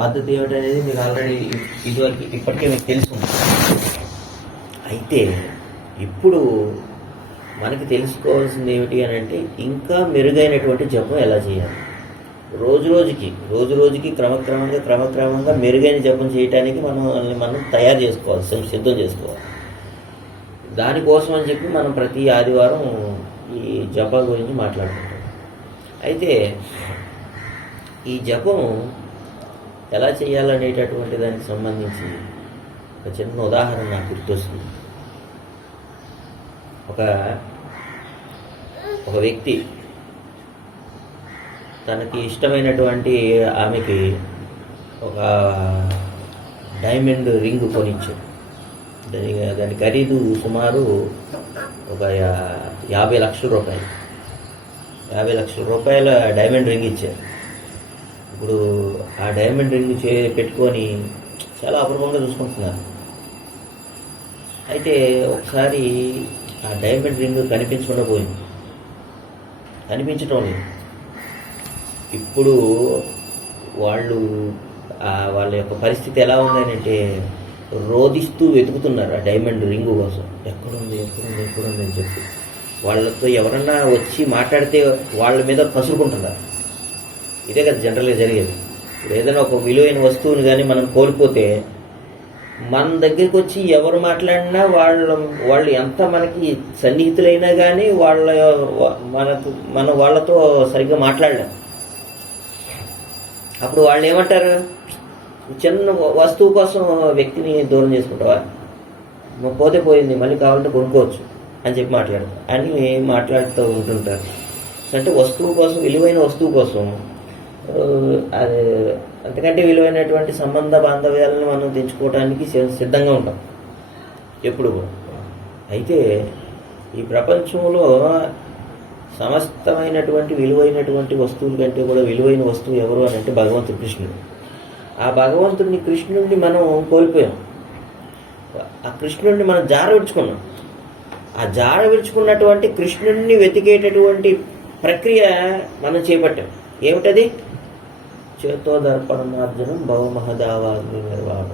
పద్ధతి ఏమిటనేది మీకు ఆల్రెడీ ఇదివరకు ఇప్పటికే మీకు తెలుసు. అయితే ఇప్పుడు మనకి తెలుసుకోవాల్సింది ఏమిటి అని అంటే ఇంకా మెరుగైనటువంటి జపం ఎలా చేయాలి? రోజు రోజుకి రోజు రోజుకి క్రమక్రమంగా క్రమక్రమంగా మెరుగైన జపం చేయడానికి మనం మనం తయారు చేసుకోవాలి సిద్ధం చేసుకోవాలి. దానికోసం అని చెప్పి మనం ప్రతి ఆదివారం ఈ జపం గురించి మాట్లాడుకుంటాం. అయితే ఈ జపం ఎలా చేయాలనేటటువంటి దానికి సంబంధించి ఒక చిన్న ఉదాహరణ నాకు గుర్తొస్తుంది. ఒక ఒక వ్యక్తి తనకి ఇష్టమైనటువంటి ఆమెకి ఒక డైమండ్ రింగ్ కొనిచ్చాడు. దాని దాని ఖరీదు సుమారు ఒక యాభై లక్షల రూపాయలు. యాభై లక్షల రూపాయల డైమండ్ రింగ్ ఇచ్చారు. ఇప్పుడు ఆ డైమండ్ రింగ్ చే పెట్టుకొని చాలా అపూర్వంగా చూసుకుంటున్నారు. అయితే ఒకసారి ఆ డైమండ్ రింగ్ కనిపించకుండా పోయింది కనిపించడం లేదు. ఇప్పుడు వాళ్ళు వాళ్ళ యొక్క పరిస్థితి ఎలా ఉందనంటే రోధిస్తూ వెతుకుతున్నారు ఆ డైమండ్ రింగు కోసం. ఎక్కడుంది ఎక్కడుంది ఎక్కడుంది అని చెప్పి. వాళ్ళతో ఎవరన్నా వచ్చి మాట్లాడితే వాళ్ళ మీద కసురుకుంటున్నారు ఇదే కదా జనరల్గా జరిగేది. ఏదైనా ఒక విలువైన వస్తువుని కానీ మనం కోల్పోతే మన దగ్గరికి వచ్చి ఎవరు మాట్లాడినా వాళ్ళ వాళ్ళు ఎంత మనకి సన్నిహితులైనా కానీ వాళ్ళ మనకు మనం వాళ్ళతో సరిగ్గా మాట్లాడలేం. అప్పుడు వాళ్ళు ఏమంటారు? చిన్న వస్తువు కోసం వ్యక్తిని దూరం చేసుకుంటావా? పోతే పోయింది మళ్ళీ కావాలంటే కొనుక్కోవచ్చు అని చెప్పి మాట్లాడతారు. అని మాట్లాడుతూ ఉంటుంటారు. అంటే వస్తువు కోసం విలువైన వస్తువు కోసం అది అంతకంటే విలువైనటువంటి సంబంధ బాంధవ్యాలను మనం తెచ్చుకోవటానికి సిద్ధంగా ఉంటాం. ఎప్పుడు అయితే ఈ ప్రపంచంలో సమస్తమైనటువంటి విలువైనటువంటి వస్తువుల కంటే కూడా విలువైన వస్తువు ఎవరు అని అంటే భగవంతుడు కృష్ణుడు. ఆ భగవంతుడిని కృష్ణుడిని మనం కోల్పోయాం. ఆ కృష్ణుడిని మనం జార విడుచుకున్నాం ఆ జార విడుచుకున్నటువంటి కృష్ణుడిని వెతికేటటువంటి ప్రక్రియ మనం చేపట్టాం. ఏమిటది? చేతోదర్పణమార్జనం భవమహదావాగ్ని నిర్వాహణ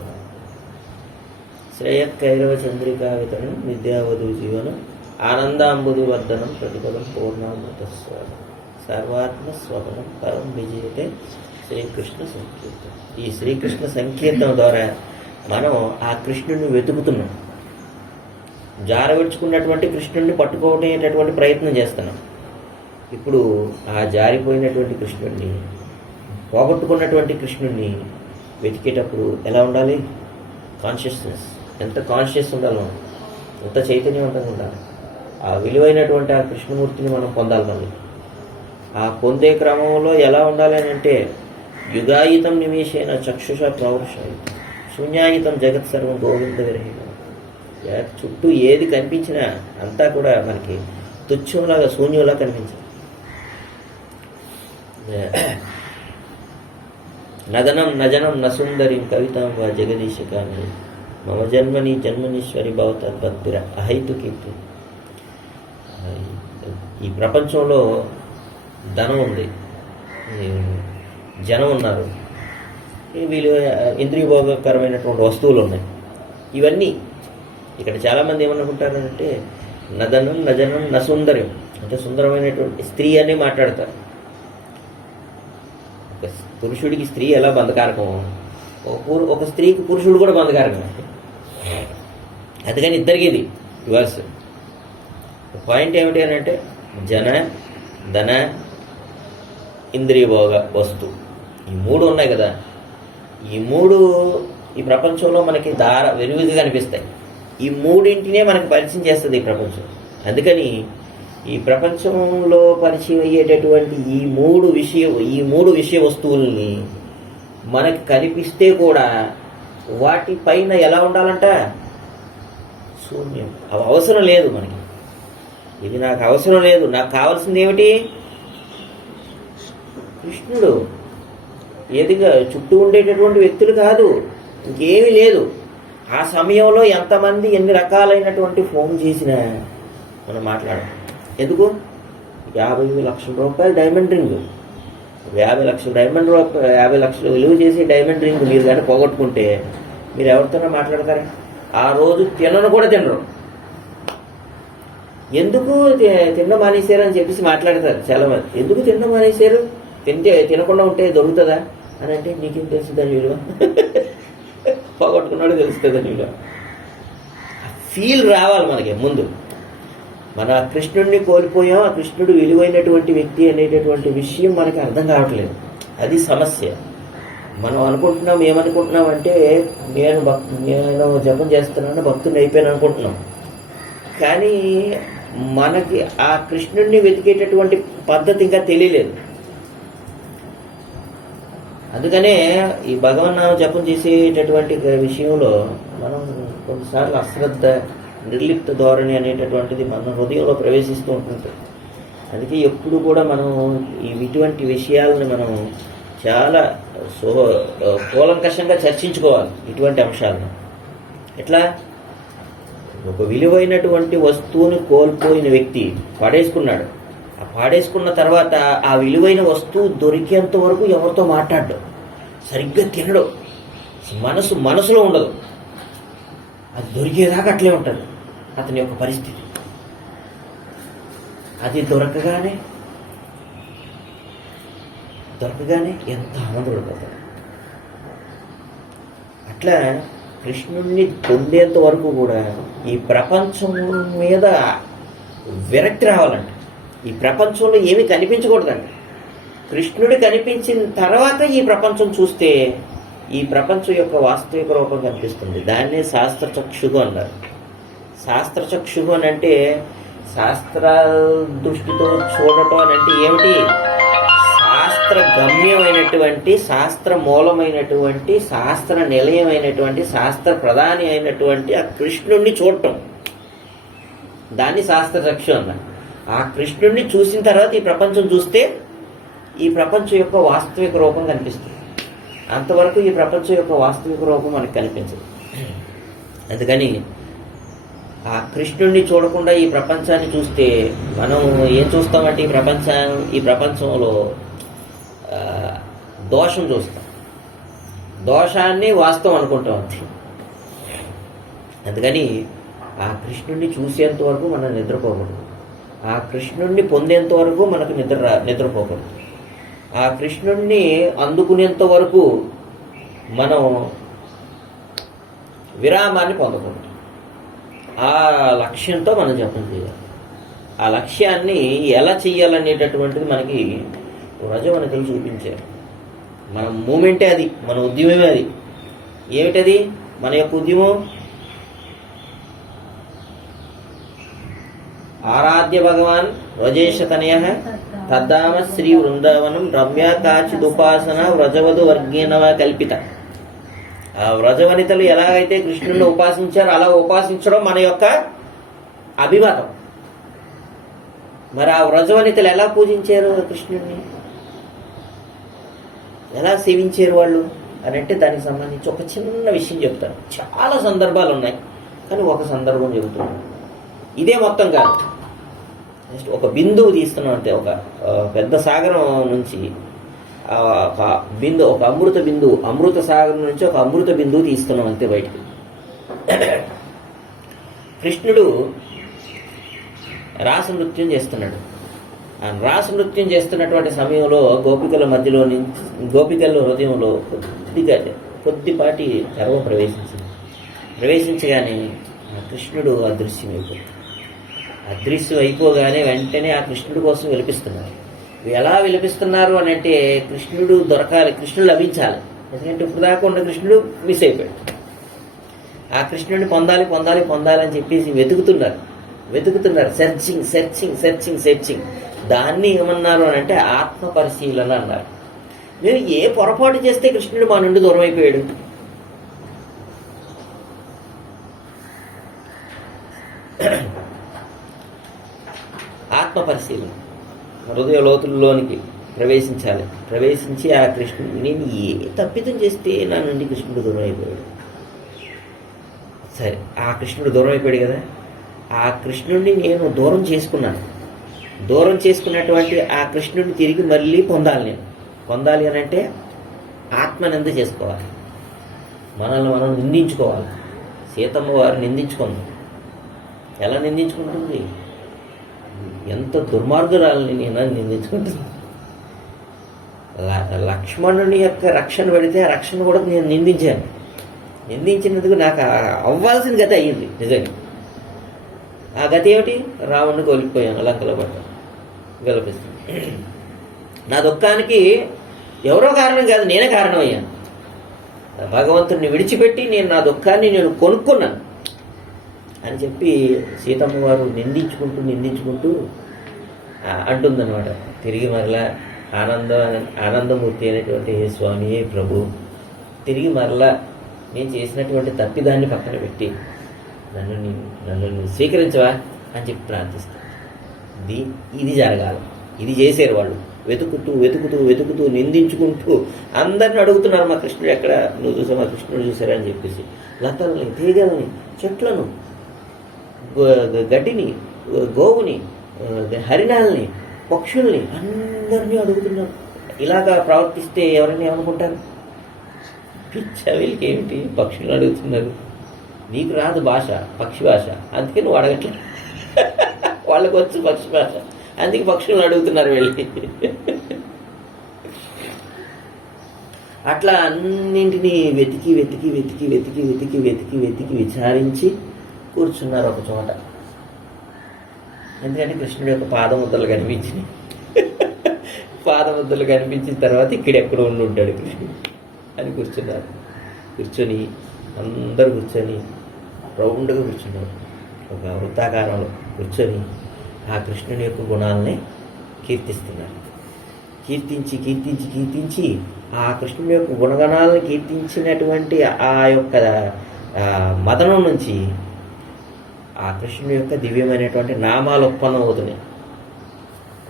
శ్రేయకైరవ చంద్రికా వితరణం విద్యావధు జీవనం ఆనందాంబుధు వర్ధనం ప్రతిపదం పూర్ణామృత సర్వాత్మ స్వపనం పరం విజయతే శ్రీకృష్ణ సంకీర్తనం. ఈ శ్రీకృష్ణ సంకీర్తన ద్వారా మనం ఆ కృష్ణుడిని వెతుకుతున్నాం. జారవిడ్చుకున్నటువంటి కృష్ణుడిని పట్టుకోవటేటటువంటి ప్రయత్నం చేస్తున్నాం. ఇప్పుడు ఆ జారిపోయినటువంటి కృష్ణుడిని పోగొట్టుకున్నటువంటి కృష్ణుడిని వెతికేటప్పుడు ఎలా ఉండాలి? కాన్షియస్నెస్ ఎంత కాన్షియస్ ఉండాలి మనం? ఎంత చైతన్యవంతంగా ఉండాలి? ఆ విలువైనటువంటి ఆ కృష్ణమూర్తిని మనం పొందాలి మళ్ళీ ఆ పొందే క్రమంలో ఎలా ఉండాలి అని అంటే యుగాయుతం నిమేషేన చక్షుష ప్రౌరుషాయుతం శూన్యాయుతం జగత్ సర్వం గోవింద విరహితం. చుట్టూ ఏది కనిపించినా అంతా కూడా మనకి తుచ్చంలాగా శూన్యంలా కనిపించాలి నదనం నజనం నసుందరిం కవితాం వా జగదీశ మమ జన్మని జన్మనీశ్వరి భవత భక్తుర అహైతు కీర్తి. ఈ ప్రపంచంలో ధనం ఉంది. జనం ఉన్నారు. వీళ్ళు ఇంద్రియభోగకరమైనటువంటి వస్తువులు ఉన్నాయి. ఇవన్నీ ఇక్కడ చాలామంది ఏమనుకుంటారంటే నదనం నజనం నసుందరం. అంటే సుందరమైనటువంటి స్త్రీ అనే మాట్లాడతారు. ఒక పురుషుడికి స్త్రీ ఎలా బంధకారకం? ఒక పురు- ఒక స్త్రీకి పురుషుడు కూడా బంధకారకం అందుకని ఇద్దరికి ఇది రివర్స్. పాయింట్ ఏమిటి అని అంటే జన ధన ఇంద్రియభోగ వస్తు. ఈ మూడు ఉన్నాయి కదా. ఈ మూడు ఈ ప్రపంచంలో మనకి దార వెలుగుగా కనిపిస్తాయి. ఈ మూడింటినే మనకి పరిచయం చేస్తుంది ఈ ప్రపంచం. అందుకని ఈ ప్రపంచంలో పరిచయం అయ్యేటటువంటి ఈ మూడు విషయ ఈ మూడు విషయ వస్తువుల్ని మనకి కనిపిస్తే కూడా వాటిపైన ఎలా ఉండాలంట? శూన్యం. అవి అవసరం లేదు మనకి. ఇది నాకు అవసరం లేదు. నాకు కావాల్సింది ఏమిటి? కృష్ణుడు. ఎదిగా చుట్టూ ఉండేటటువంటి వ్యక్తులు కాదు. ఇంకేమీ లేదు. ఆ సమయంలో ఎంతమంది ఎన్ని రకాలైనటువంటి ఫోన్ చేసినా మనం మాట్లాడాలి ఎందుకు? యాభై లక్షల రూపాయలు డైమండ్ రింగ్ యాభై లక్షలు డైమండ్ రూపాయలు యాభై లక్షలు విలువ చేసి డైమండ్ రింగ్ మీరు కానీ పోగొట్టుకుంటే మీరు ఎవరితోనో మాట్లాడతారా? ఆ రోజు తినను కూడా తినరు. ఎందుకు తి- తినడం మానేశారు అని చెప్పేసి మాట్లాడతారు చాలా మంది ఎందుకు తినడం మానేశారు? తింటే తినకుండా ఉంటే దొరుకుతుందా? అని అంటే నీకేం తెలుస్తుందని విలువ పోగొట్టుకున్నాడు తెలుస్తుందని విలువ ఫీల్ రావాలి మనకి ముందు. మన కృష్ణుడిని కోల్పోయాం ఆ కృష్ణుడు విలువైనటువంటి వ్యక్తి అనేటటువంటి విషయం మనకి అర్థం కావట్లేదు. అది సమస్య. మనం అనుకుంటున్నాం ఏమనుకుంటున్నాం అంటే నేను భక్ నేను జపం చేస్తున్నాను భక్తుని అయిపోయాను అనుకుంటున్నాం. కానీ మనకి ఆ కృష్ణుడిని వెతికేటటువంటి పద్ధతి ఇంకా తెలియలేదు. అందుకనే ఈ భగవన్నామ జపం చేసేటటువంటి విషయంలో మనం కొన్నిసార్లు అశ్రద్ధ నిర్లిప్త ధోరణి అనేటటువంటిది మన హృదయంలో ప్రవేశిస్తూ ఉంటుంది. అందుకే ఎప్పుడు కూడా మనం ఈ ఇటువంటి విషయాలను మనం చాలా సో కూలంకషంగా చర్చించుకోవాలి ఇటువంటి అంశాలను. ఎట్లా? ఒక విలువైనటువంటి వస్తువుని కోల్పోయిన వ్యక్తి పాడేసుకున్నాడు. ఆ పాడేసుకున్న తర్వాత ఆ విలువైన వస్తువు దొరికేంత వరకు ఎవరితో మాట్లాడడు? సరిగ్గా తినడు. మనసు మనసులో ఉండదు. అది దొరికేదాకా అట్లే ఉంటుంది. అతని యొక్క పరిస్థితి. అది దొరకగానే దొరకగానే ఎంత ఆనందపడిపోతాడు. అట్లా కృష్ణుడిని పొందేంత వరకు కూడా ఈ ప్రపంచం మీద విరక్తి రావాలంట. ఈ ప్రపంచంలో ఏమీ కనిపించకూడదండి కృష్ణుడు కనిపించిన తర్వాత ఈ ప్రపంచం చూస్తే ఈ ప్రపంచం యొక్క వాస్తవిక రూపం కనిపిస్తుంది. దాన్నే శాస్త్రచక్షుడు అన్నారు. శాస్త్రచక్షు అని అంటే శాస్త్ర దృష్టితో చూడటం అని అంటే ఏమిటి? శాస్త్ర గమ్యమైనటువంటి శాస్త్ర మూలమైనటువంటి శాస్త్ర నిలయమైనటువంటి శాస్త్ర ప్రధాని అయినటువంటి ఆ కృష్ణుణ్ణి చూడటం. దాన్ని శాస్త్ర అన్న ఆ కృష్ణుణ్ణి చూసిన తర్వాత ఈ ప్రపంచం చూస్తే ఈ ప్రపంచం యొక్క వాస్తవిక రూపం కనిపిస్తుంది. అంతవరకు ఈ ప్రపంచం యొక్క వాస్తవిక రూపం మనకు కనిపించదు. అందుకని ఆ కృష్ణుడిని చూడకుండా ఈ ప్రపంచాన్ని చూస్తే మనం ఏం చూస్తామంటే ఈ ప్రపంచం ఈ ప్రపంచంలో దోషం చూస్తాం. దోషాన్ని వాస్తవం అనుకుంటాం అంతే. అందుకని ఆ కృష్ణుడిని చూసేంత వరకు మనం నిద్రపోకూడదు. ఆ కృష్ణుడిని పొందేంత వరకు మనకు నిద్ర నిద్రపోకూడదు. ఆ కృష్ణుడిని అందుకునేంత వరకు మనం విరామాన్ని పొందకూడదు. ఆ లక్ష్యంతో మనం జపం చేయాలి. ఆ లక్ష్యాన్ని ఎలా చెయ్యాలనేటటువంటిది మనకి రజవనికలు చూపించారు. మన మూమెంటే అది మన ఉద్యమమే అది. ఏమిటది? మన యొక్క ఉద్యమం? ఆరాధ్య భగవాన్ వ్రజేశ తద్దామ శ్రీ వృందావనం రమ్య కాచిదుపాసన వ్రజవధు వర్గీనవ కల్పిత. వ్రజవనితలు ఎలాగైతే కృష్ణుని ఉపాసించారో అలా ఉపాసించడం మన యొక్క అభిమతం. మరి ఆ వ్రజవనితలు ఎలా పూజించారు కృష్ణుడిని? ఎలా సేవించారు వాళ్ళు? అని అంటే దానికి సంబంధించి ఒక చిన్న విషయం చెప్తాను. చాలా సందర్భాలు ఉన్నాయి కానీ ఒక సందర్భం చెబుతున్నాను ఇదే మొత్తం కాదు. జస్ట్ ఒక బిందువు తీస్తున్నాం అంటే ఒక పెద్ద సాగరం నుంచి ఒక బిందు ఒక అమృత బిందువు అమృత సాగరం నుంచి ఒక అమృత బిందువు తీస్తున్నాం అంతే బయటికి. కృష్ణుడు రాస నృత్యం చేస్తున్నాడు. ఆ రాస నృత్యం చేస్తున్నటువంటి సమయంలో గోపికల మధ్యలో నుంచి గోపికల హృదయంలో కొద్దిగా కొద్దిపాటి గర్వం ప్రవేశించింది. ప్రవేశించగానే ఆ కృష్ణుడు అదృశ్యమైపోయాడు. అదృశ్యం అయిపోగానే వెంటనే ఆ కృష్ణుడి కోసం విలపిస్తున్నారు ఎలా విలపిస్తున్నారు అని అంటే కృష్ణుడు దొరకాలి కృష్ణుడు లభించాలి. ఎందుకంటే ఇప్పుడు దాకా ఉన్న కృష్ణుడు మిస్ అయిపోయాడు. ఆ కృష్ణుడిని పొందాలి పొందాలి పొందాలి అని చెప్పేసి వెతుకుతున్నారు. వెతుకుతున్నారు. సెర్చింగ్ సెర్చింగ్ సెర్చింగ్ సెర్చింగ్ దాన్ని ఏమన్నారు అని అంటే ఆత్మ పరిశీలన అన్నారు. మేము ఏ పొరపాటు చేస్తే కృష్ణుడు మా నుండి దూరం అయిపోయాడు? ఆత్మ పరిశీలన హృదయ లోతుల్లోనికి ప్రవేశించాలి. ప్రవేశించి ఆ కృష్ణుడు నేను ఏ తప్పితం చేస్తే నా నుండి కృష్ణుడు దూరం అయిపోయాడు? సరే ఆ కృష్ణుడు దూరం అయిపోయాడు కదా? ఆ కృష్ణుడిని నేను దూరం చేసుకున్నాను. దూరం చేసుకున్నటువంటి ఆ కృష్ణుడిని తిరిగి మళ్ళీ పొందాలి నేను. పొందాలి అని అంటే ఆత్మనింద చేసుకోవాలి. మనల్ని మనం నిందించుకోవాలి. సీతమ్మ వారు నిందించుకుందాం. ఎలా నిందించుకుంటుంది? ఎంత దుర్మార్గురాలని నేను నిందించుకుంటుంది లక్ష్మణుని యొక్క రక్షణ పెడితే ఆ రక్షణ కూడా నేను నిందించాను. నిందించినందుకు నాకు అవ్వాల్సిన గతి అయ్యింది నిజంగా. ఆ గతి ఏమిటి? రావణ్ణి కోల్పోయాను లంకలో పడ్డ గెలిపిస్తుంది నా దుఃఖానికి ఎవరో కారణం కాదు నేనే కారణమయ్యాను. భగవంతుడిని విడిచిపెట్టి నేను నా దుఃఖాన్ని నేను కొనుక్కున్నాను. అని చెప్పి సీతమ్మ వారు నిందించుకుంటూ నిందించుకుంటూ అంటుందన్నమాట. తిరిగి మరలా ఆనంద ఆనందమూర్తి అయినటువంటి స్వామి ప్రభు తిరిగి మరలా నేను చేసినటువంటి తప్పిదాన్ని పక్కన పెట్టి నన్ను నన్ను నువ్వు స్వీకరించవా అని చెప్పి ప్రార్థిస్తాను ఇది ఇది జరగాలి. ఇది చేశారు వాళ్ళు. వెతుకుతూ వెతుకుతూ వెతుకుతూ నిందించుకుంటూ అందరిని అడుగుతున్నారు మా కృష్ణుడు ఎక్కడ? నువ్వు చూసా మా కృష్ణుడు చూసారా అని చెప్పేసి. లతల్ని తీగల్ని చెట్లను గడ్డిని గోవుని హరిణాలని పక్షుల్ని అందరినీ అడుగుతున్నారు ఇలాగా ప్రవర్తిస్తే ఎవరైనా ఏమనుకుంటారు పిచ్చ వీళ్ళకి ఏమిటి పక్షులు అడుగుతున్నారు నీకు రాదు భాష పక్షి భాష అందుకే నువ్వు అడగట్లేదు వాళ్ళకు వచ్చు పక్షి భాష అందుకే పక్షులను అడుగుతున్నారు వెళ్ళి అట్లా అన్నింటినీ వెతికి వెతికి వెతికి వెతికి వెతికి వెతికి వెతికి విచారించి కూర్చున్నారు ఒక చోట. ఎందుకంటే కృష్ణుడి యొక్క పాదముద్రలు కనిపించినాయి. పాదముద్రలు కనిపించిన తర్వాత ఇక్కడెక్కడ ఉండి ఉంటాడు కృష్ణుడు అని కూర్చున్నారు. కూర్చొని అందరూ కూర్చొని రౌండ్గా కూర్చున్నారు. ఒక వృత్తాకారంలో కూర్చొని ఆ కృష్ణుని యొక్క గుణాలని కీర్తిస్తున్నారు. కీర్తించి కీర్తించి కీర్తించి ఆ కృష్ణుని యొక్క గుణగణాలను కీర్తించినటువంటి ఆ యొక్క మదనం నుంచి ఆ కృష్ణుని యొక్క దివ్యమైనటువంటి నామాలు ఉత్పన్నం అవుతున్నాయి.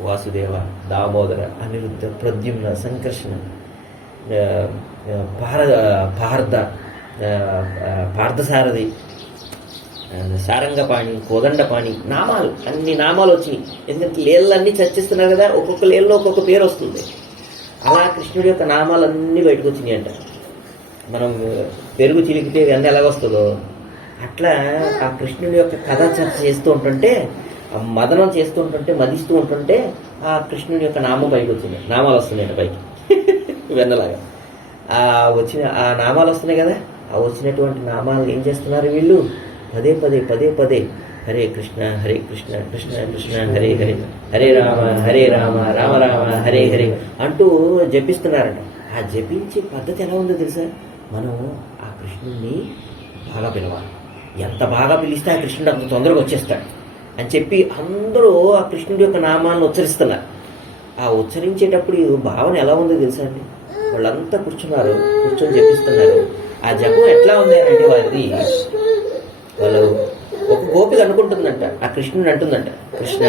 వాసుదేవ దామోదర అనిరుద్ధ ప్రద్యుమ్న సంకర్షణ భార భారత పార్థసారథి సారంగపాణి కోదండపాణి నామాలు అన్ని నామాలు వచ్చినాయి. ఎందుకంటే లేళ్ళన్నీ చర్చిస్తున్నారు కదా ఒక్కొక్క లేళ్ళలో ఒక్కొక్క పేరు వస్తుంది. అలా కృష్ణుడి యొక్క నామాలన్నీ బయటకు వచ్చినాయి అంట మనం పెరుగు చిలికితే వెన్న ఎలాగొస్తుందో అట్లా ఆ కృష్ణుడి యొక్క కథ చర్చ చేస్తూ ఉంటుంటే ఆ మదనం చేస్తూ ఉంటుంటే మదిస్తూ ఉంటుంటే ఆ కృష్ణుడి యొక్క నామం పైకి వచ్చింది. నామాలు వస్తున్నాయి పైకి. వెన్నలాగా. ఆ వచ్చిన ఆ నామాలు వస్తున్నాయి కదా ఆ వచ్చినటువంటి నామాలు ఏం చేస్తున్నారు వీళ్ళు? పదే పదే పదే పదే. హరే కృష్ణ హరే కృష్ణ కృష్ణ కృష్ణ హరే హరే. హరే రామ హరే రామ రామ రామ హరే హరే అంటూ జపిస్తున్నారంట. ఆ జపించే పద్ధతి ఎలా ఉందో తెలుసా? మనం ఆ కృష్ణుడిని బాగా పిలవాలి. ఎంత బాగా పిలిస్తే ఆ కృష్ణుడు అంత తొందరగా వచ్చేస్తాడు అని చెప్పి అందరూ ఆ కృష్ణుడి యొక్క నామాన్ని ఉచ్చరిస్తున్నారు. ఆ ఉచ్చరించేటప్పుడు భావన ఎలా ఉందో తెలుసా అండి? వాళ్ళంతా కూర్చున్నారు కూర్చొని జపిస్తున్నారు ఆ జపం ఎట్లా ఉంది అని అంటే వారిది వాళ్ళు ఒక గోపిక అనుకుంటుందంట ఆ కృష్ణుడు అంటుందంట కృష్ణ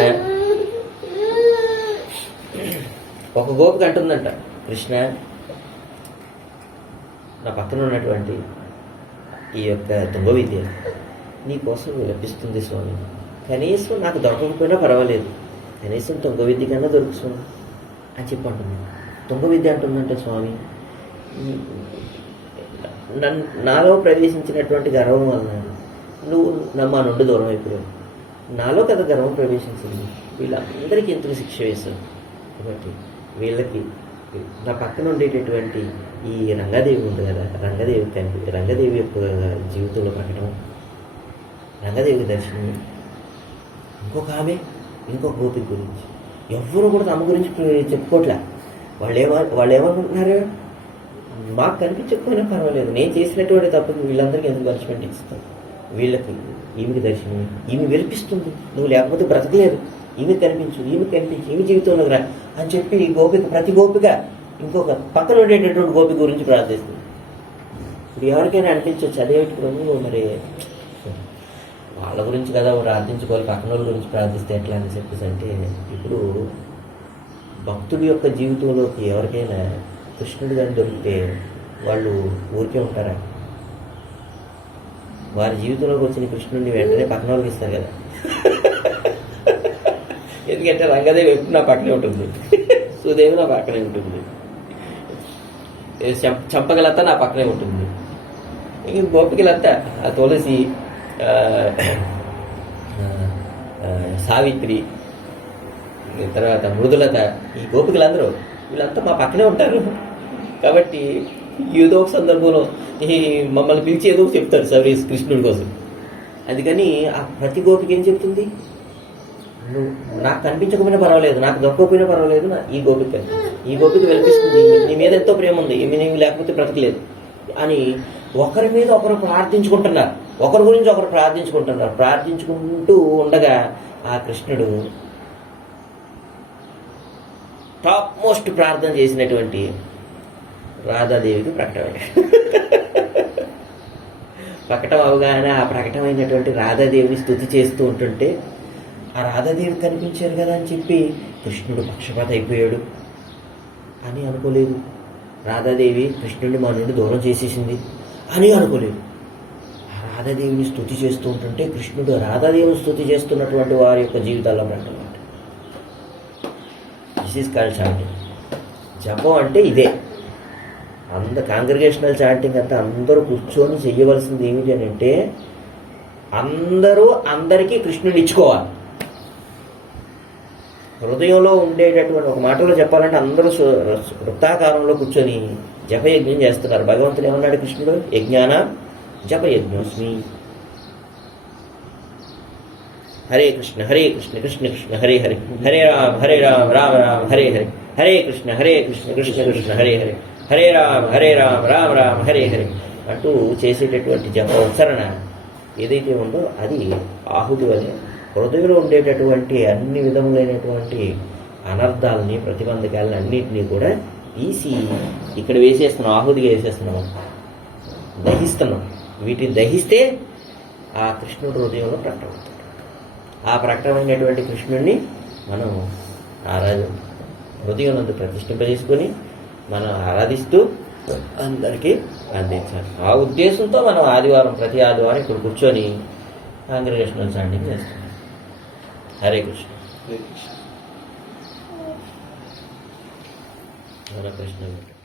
ఒక గోపిక అంటుందంట కృష్ణ నా పక్కన ఉన్నటువంటి ఈ యొక్క తుంగ విద్య నీకోసం లభిస్తుంది స్వామి. కనీసం నాకు దొరకకపోయినా పర్వాలేదు. కనీసం తుంగ విద్య కన్నా దొరుకుతుంది అని చెప్పి అంటుంది. తుంగ విద్య అంటుందంటే స్వామి. నన్ను నాలో ప్రవేశించినటువంటి గర్వం వలన నువ్వు నా మా నుండి దూరం అయిపోయావు. నాలో కదా గర్వం ప్రవేశించింది. వీళ్ళందరికీ ఎందుకు శిక్ష వేశావు? కాబట్టి వీళ్ళకి నా పక్కన ఉండేటటువంటి ఈ రంగాదేవి ఉంది కదా రంగదేవి కనిపి రంగదేవి యొక్క జీవితంలో ప్రకటన. రంగదేవి దర్శనం. ఇంకొక ఆమె ఇంకొక గోపి గురించి. ఎవ్వరు కూడా తమ గురించి చెప్పుకోవట్లే వాళ్ళు ఏమ వాళ్ళు ఏమనుకుంటున్నారు? మాకు కనిపించకపోయినా పర్వాలేదు. నేను చేసినటువంటి తప్పకి వీళ్ళందరికీ ఎందుకు పనిష్మెంట్ ఇస్తాను వీళ్ళకి ఈమెకి దర్శనం. ఈమె వినిపిస్తుంది. నువ్వు లేకపోతే బ్రతకలేదు. ఈమె కనిపించు ఈమె కనిపించు ఈమె జీవితంలో రా అని చెప్పి ఈ గోపిక ప్రతి గోపిక ఇంకొక పక్కన ఉండేటటువంటి గోపి గురించి ప్రార్థిస్తుంది. ఇప్పుడు ఎవరికైనా అనిపించవచ్చు అదేమిటి ప్రభు మరి వాళ్ళ గురించి కదా ప్రార్థించుకోవాలి పక్కన వాళ్ళ గురించి ప్రార్థిస్తే ఎట్లా అని చెప్పేసి అంటే ఇప్పుడు భక్తుడి యొక్క జీవితంలోకి ఎవరికైనా కృష్ణుడు కానీ దొరికితే వాళ్ళు ఊరికే ఉంటారా? వారి జీవితంలోకి వచ్చిన కృష్ణుడిని వెంటనే పక్కన వాళ్ళకి ఇస్తారు కదా. ఎందుకంటే రంగదేవి ఎప్పుడు నా పక్కనే ఉంటుంది. సుదేవి నా పక్కనే ఉంటుంది. చంపగలత్త నా పక్కనే ఉంటుంది. ఇంక గోపికలత్త ఆ తులసి సావిత్రి తర్వాత మృదులత ఈ గోపికలందరూ వీళ్ళంతా మా పక్కనే ఉంటారు. కాబట్టి ఏదో ఒక సందర్భంలో ఈ మమ్మల్ని పిలిచి ఏదో చెప్తారు సర్వీస్ కృష్ణుడి కోసం. అందుకని ఆ ప్రతి గోపిక ఏం చెప్తుంది నువ్వు నాకు కనిపించకపోయినా పర్వాలేదు నాకు దొక్కకపోయినా పర్వాలేదు నా ఈ గోపిక ఈ గోపిక వెలిపిస్తుంది నీ- మీద ఎంతో ప్రేమ ఉంది. నీవు లేకపోతే బ్రతకలేదు. అని ఒకరి మీద ఒకరు ప్రార్థించుకుంటున్నారు. ఒకరి గురించి ఒకరు ప్రార్థించుకుంటున్నారు. ప్రార్థించుకుంటూ ఉండగా ఆ కృష్ణుడు టాప్ మోస్ట్ ప్రార్థన చేసినటువంటి రాధాదేవికి ప్రకటమయ్యాడు ప్రకటన అవగానే ఆ ప్రకటమైనటువంటి రాధాదేవిని స్థుతి చేస్తూ ఉంటుంటే ఆ రాధాదేవి కనిపించారు కదా అని చెప్పి కృష్ణుడు పక్షపాత అయిపోయాడు అని అనుకోలేదు. రాధాదేవి కృష్ణుడిని మా నుండి దూరం చేసేసింది అని అనుకోలేదు. రాధాదేవిని స్థుతి చేస్తూ ఉంటుంటే కృష్ణుడు రాధాదేవిని స్థుతి చేస్తున్నటువంటి వారి యొక్క జీవితాల్లో ప్రకటన దిస్ ఈస్ కాల్ చాంటింగ్ జపం అంటే ఇదే. అంద కాంగ్రిగేషనల్ చాంటింగ్ అంతా అందరూ కూర్చొని చేయవలసింది ఏమిటి అని అంటే అందరూ అందరికీ కృష్ణుని ఇచ్చుకోవాలి. హృదయంలో ఉండేటటువంటి ఒక మాటలో చెప్పాలంటే అందరూ వృత్తాకారంలో కూర్చొని జపయజ్ఞం చేస్తున్నారు. భగవంతుడు ఏమన్నాడు కృష్ణుడు? యజ్ఞాన జపయజ్ఞోస్మి. హరే కృష్ణ హరే కృష్ణ కృష్ణ కృష్ణ హరే హరే. హరే రామ హరే రామ రామ రామ హరే హరే. హరే కృష్ణ హరే కృష్ణ కృష్ణ కృష్ణ హరే హరే. హరే రామ హరే రామ రామ రామ హరే హరే అంటూ చేసేటటువంటి జప ఉచ్చరణ ఏదైతే ఉందో అది ఆహుతి అనే హృదయంలో ఉండేటటువంటి అన్ని విధములైనటువంటి అనర్థాలని ప్రతిబంధకాలని అన్నింటినీ కూడా తీసి ఇక్కడ వేసేస్తున్నాం ఆహుతిగా వేసేస్తున్నాం. దహిస్తున్నాం. వీటిని దహిస్తే ఆ కృష్ణుడు హృదయంలో ప్రకటమవుతాడు ఆ ప్రకటమైనటువంటి కృష్ణుడిని మనం ఆరాధ హృదయం నందు ప్రతిష్ఠింపజేసుకొని మనం ఆరాధిస్తూ అందరికీ అందించాలి. ఆ ఉద్దేశంతో మనం ఆదివారం ప్రతి ఆదివారం ఇక్కడ కూర్చొని కాంగ్రిగేషనల్ చాంటింగ్ చేస్తాం హరే కృష్ణ హరే కృష్ణ హరే కృష్ణ